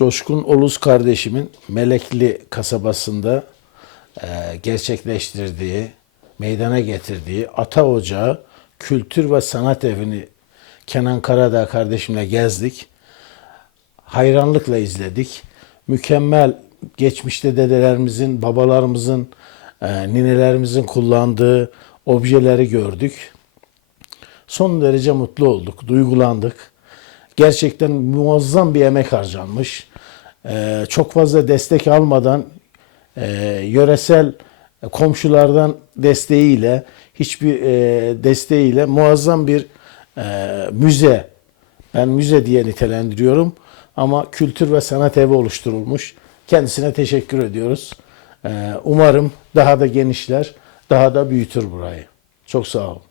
Coşkun Oluz kardeşimin Melekli kasabasında e, gerçekleştirdiği, meydana getirdiği Ata Ocağı Kültür ve Sanat Evi'ni Kenan Karadağ kardeşimle gezdik. Hayranlıkla izledik. Mükemmel geçmişte dedelerimizin, babalarımızın, e, ninelerimizin kullandığı objeleri gördük. Son derece mutlu olduk, duygulandık. Gerçekten muazzam bir emek harcanmış. Ee, çok fazla destek almadan e, yöresel komşulardan desteğiyle hiçbir e, desteğiyle muazzam bir e, müze ben müze diye nitelendiriyorum ama kültür ve sanat evi oluşturulmuş. Kendisine teşekkür ediyoruz. Umarım daha da genişler, daha da büyütür burayı. Çok sağ olun.